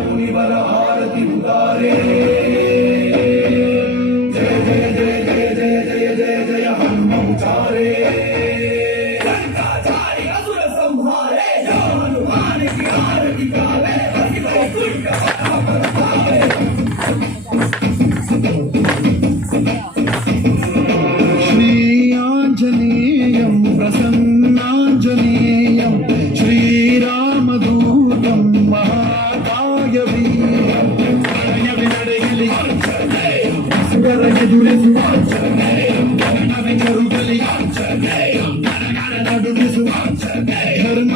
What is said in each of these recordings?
मुनिवर आरती उतारे। जय जय जय जय जय जय जय जय हनुम उचारे। लंकाचारी असुर संहारे, हनुमान की आरती गावे। श्री आंजनेयं प्रसन्नांजनेयं श्रीरामदूतं महाकायवीरं ನಡೆಯಲಿ ಸುರರ ಎದುರಿಸು ಗಗನವೆಂದರುಗಲಿ ನಡುಗಿಸು ಧರ್ಮ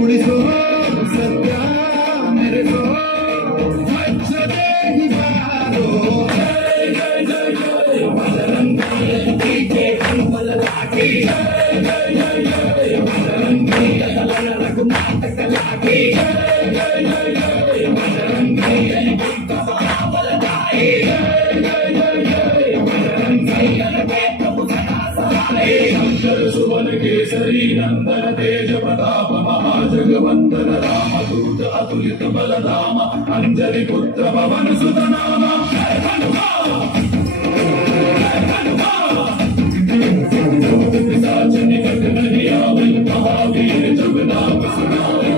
ಉಳಿಸೋ ಸತ್ಯ ಮೆರೆಸೋ ಸ್ವಚ್ಛತೆಗೆ ಬಾರೋ सुवन केसरी नंदन तेज प्रताप महाजगवंदन रामदूत अतुलित बलधाम अंजलि पुत्र पवन सुत नाम। निकट नहीं आवै महावीर जब नाम सुनावै।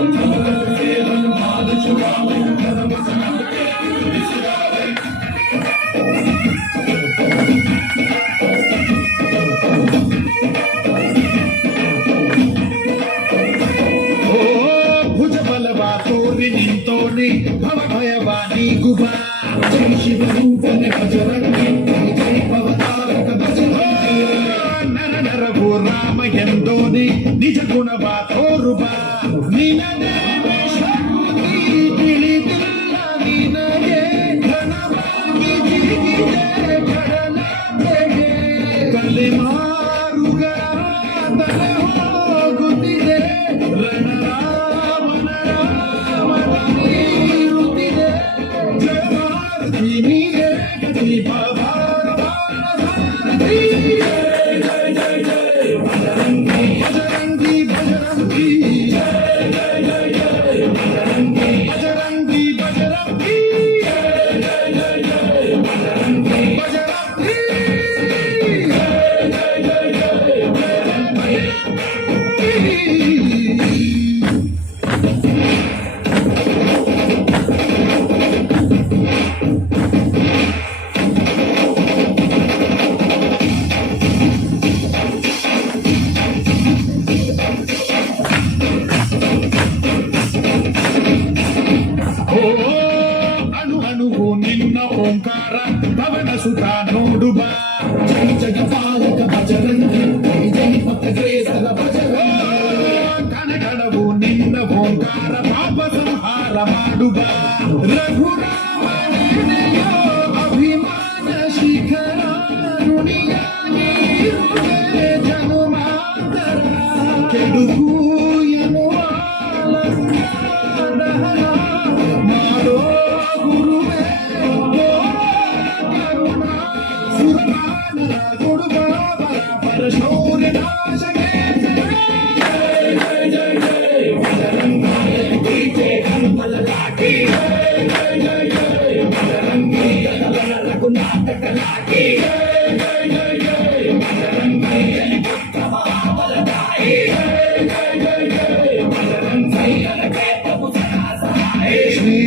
सेवन माल छुड़ावै धर्म सनम के बिसरावै। भुज बलवा तोरि निंतोनि भव भयवानी गुबा। जय शिव रूपन बजरंगी जय भवतारक बजरंगी। नर नर वो राम ಎಂದೋನಿ ನಿಜ ಗುಣವ ತೋರುಬಾ। ನಿನಗೆ ಶಕ್ತಿ ತಿಳಿದಿಲ್ಲ ನಿನಗೆ ಘನವಾಗಿ ಜಿಗಿದೆ ಕಡಲಾಚೆಗೆ। ಕಲೆ ಮಾರುಗಳ ತಲೆ ಹೋಗುತ್ತಿದೆ ರಣರಾಮನ ರಾಮನ ನೀರುತ್ತಿದೆ। ಜಯ ಭಾರತಿ ನೀನೆ ದೀಪ ಭಾರತಿ। बजरंगी बजरंगी जय जय जय जय बजरंगी बजरंगी बजरंगी जय जय जय जय बजरंगी बजरंगी जय जय जय जय ಓಂಕಾರ ಪವನ ಸುತ ನೋಡುಬಾ। ಜೈ ಜಗಪಾಲಕ ಬಜರಂಗಿ ಜೈ ಜೈ ಪಥಗ್ರೇಸರ ಬಜರಂಗಿ। ಕಣಗಣವು ನಿನ್ನ ಓಂಕಾರ ಪಾಪ ಸಂಹಾರ ಮಾಡುಬಾ। ರಘುರಾಮನೆಯೋ ಅಭಿಮಾನ ಶಿಖರ ನುಡಿಯಾಗಿರುವೆ ಜನುಮಾಂತರ। ಕೆಡುಕು ಎನ್ನುವ ಲಂಕಾದಹನ ಮಾಡೋ ಗುರುವೇ शौर्य नाश के। जय जय जय जय बजरंगी पीछे कमल लाठी। जय जय जय जय बजरंगी रघुनाथ लाठी। जय जय जय जय बजरंगी पुत्र महाबलदाई। जय जय जय जय बजरंगी श्री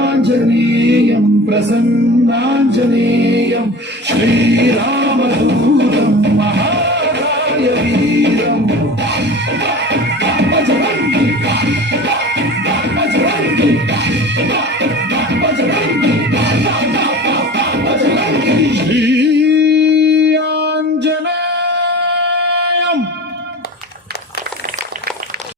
आंजनेयं प्रसन्नांजनेयं श्रीराम